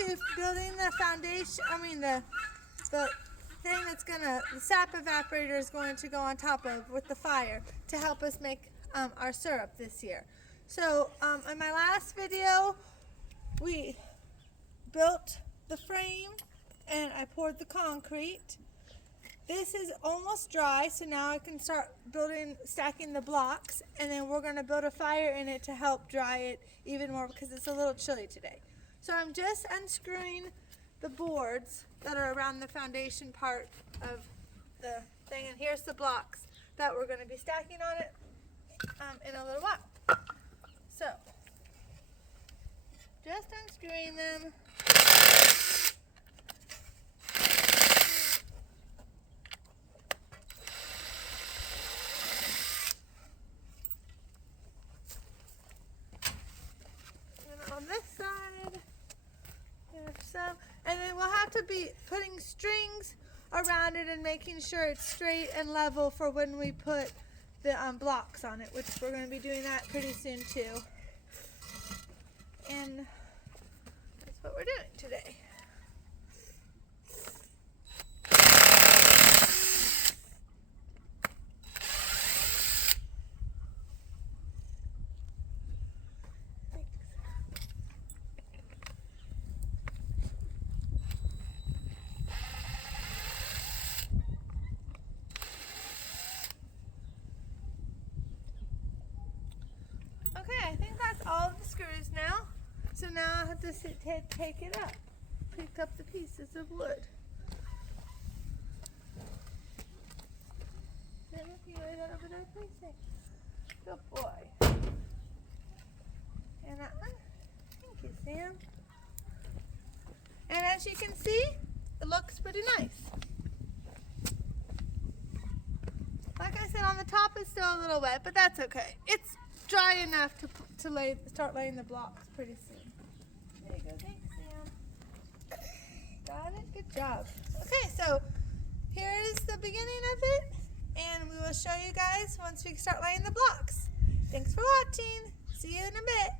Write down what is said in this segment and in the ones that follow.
into building the foundation. The thing that's the sap evaporator is going to go on top of with the fire to help us make our syrup this year. So in my last video, we built the frame and I poured the concrete. This is almost dry, so now I can start stacking the blocks, and then we're going to build a fire in it to help dry it even more because it's a little chilly today. So I'm just unscrewing the boards that are around the foundation part of the thing, and here's the blocks that we're going to be stacking on it in a little while. So just unscrewing them. And on this side, there's some, and then we'll have to be putting strings around it and making sure it's straight and level for when we put the blocks on it, which we're going to be doing that pretty soon too. And that's what we're doing today. Okay, I think that's all of the screws now. So now I have to take it up, pick up the pieces of wood. Sam, if you lay that over there, please. Good boy. And that one. Thank you, Sam. And as you can see, it looks pretty nice. Like I said, on the top it's still a little wet, but that's okay. It's dry enough to start laying the blocks pretty soon. There you go. Thanks, Sam. Got it? Good job. Okay, so here is the beginning of it, and we will show you guys once we start laying the blocks. Thanks for watching. See you in a bit.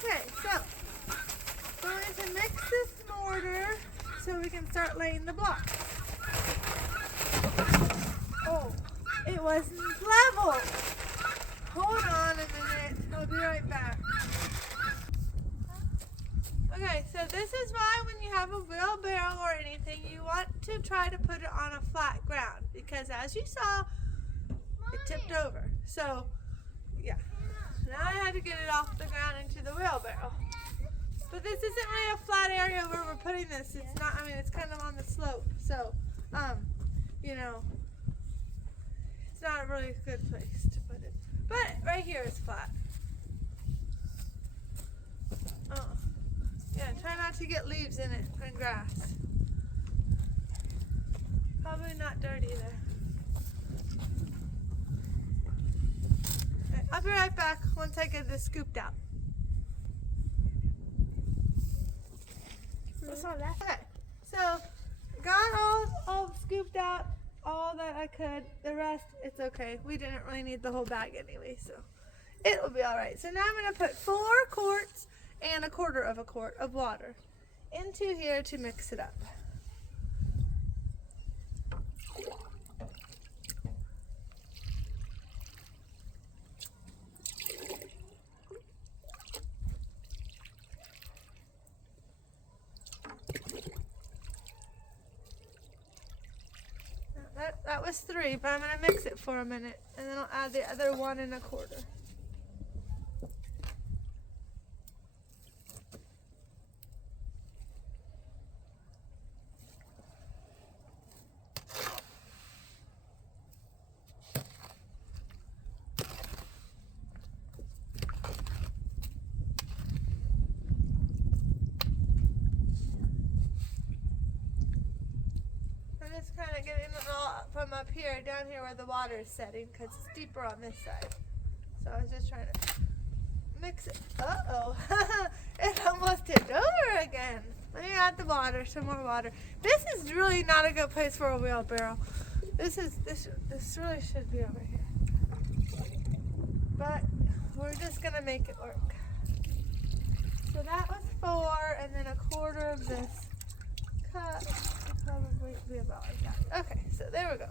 Okay, so we're going to mix this mortar so we can start laying the blocks. Oh, it wasn't level. Hold on a minute. I'll be right back. Okay, so this is why when you have a wheelbarrow or anything, you want to try to put it on a flat ground, because as you saw, it tipped over. So, yeah. Now I had to get it off the ground into the wheelbarrow. But this isn't really a flat area where we're putting this. It's not, it's kind of on the slope. So, you know, it's not a really good place to put it. But right here is flat. Oh. Yeah, try not to get leaves in it and grass. Probably not dirt either. I'll be right back once I get this scooped out. Okay, so got all scooped out, all that I could. The rest, it's okay. We didn't really need the whole bag anyway, so it'll be all right. So now I'm going to put 4 quarts and 1/4 of a quart of water into here to mix it up. That was 3, but I'm going to mix it for a minute, and then I'll add the other 1 1/4. kind of getting it all from up here down here where the water is setting because it's deeper on this side. So I was just trying to mix it. Uh-oh. It almost tipped over again. Let me add the water, some more water. This is really not a good place for a wheelbarrow. This really should be over here. But we're just gonna make it work. So that was 4, and then 1/4 of this cup would probably be about like that. Okay, so there we go.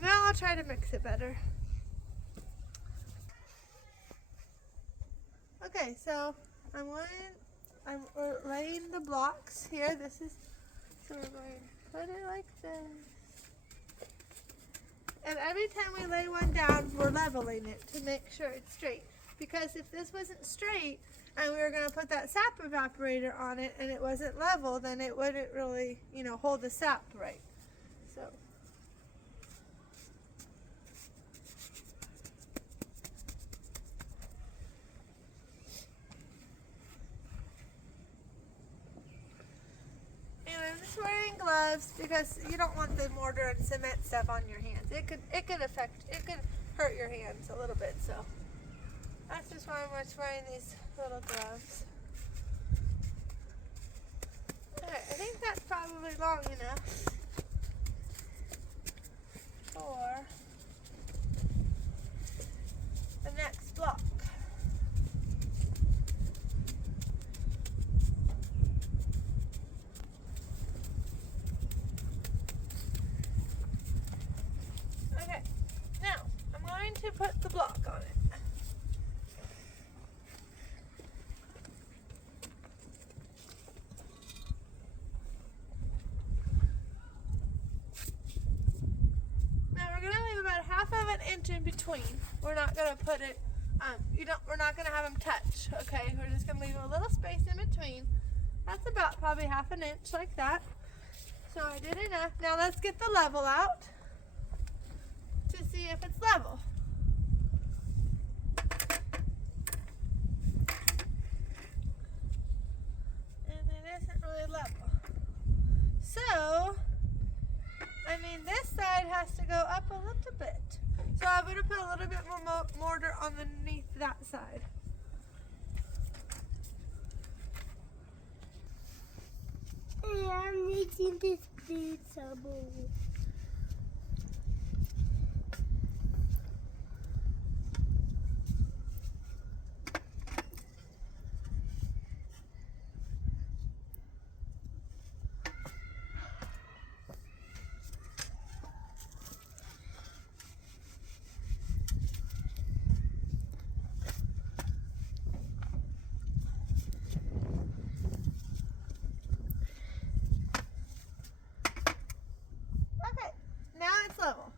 Now I'll try to mix it better. Okay, so we're laying the blocks here. So we're going to put it like this. And every time we lay one down, we're leveling it to make sure it's straight. Because if this wasn't straight and we were going to put that sap evaporator on it and it wasn't level, then it wouldn't really, hold the sap right. So. I'm just wearing gloves because you don't want the mortar and cement stuff on your hands. It could hurt your hands a little bit, so that's just why I'm just wearing these little gloves. Alright, I think that's probably long enough for the next block. To put the block on it. Now we're going to leave about 1/2 of an inch in between. We're not going to put it, we're not going to have them touch, okay? We're just going to leave a little space in between. That's about probably 1/2 inch like that. So I did enough. Now let's get the level out to see if it's level. Level. So, this side has to go up a little bit. So I'm going to put a little bit more mortar underneath that side. I'm making this pizza bowl. Level.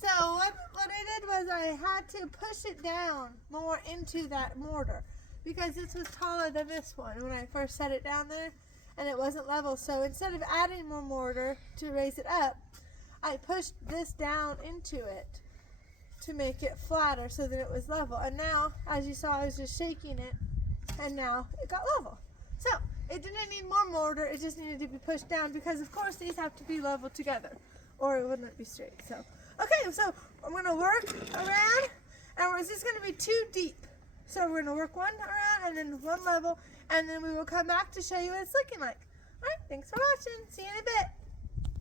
So what I did was I had to push it down more into that mortar because this was taller than this one when I first set it down there and it wasn't level. So instead of adding more mortar to raise it up, I pushed this down into it to make it flatter so that it was level. And now, as you saw, I was just shaking it and now it got level. So it didn't need more mortar, it just needed to be pushed down because of course these have to be level together, or it wouldn't be straight. So, okay, so I'm going to work around, and it's just going to be 2 deep. So we're going to work one around, and then one level, and then we will come back to show you what it's looking like. All right, thanks for watching. See you in a bit.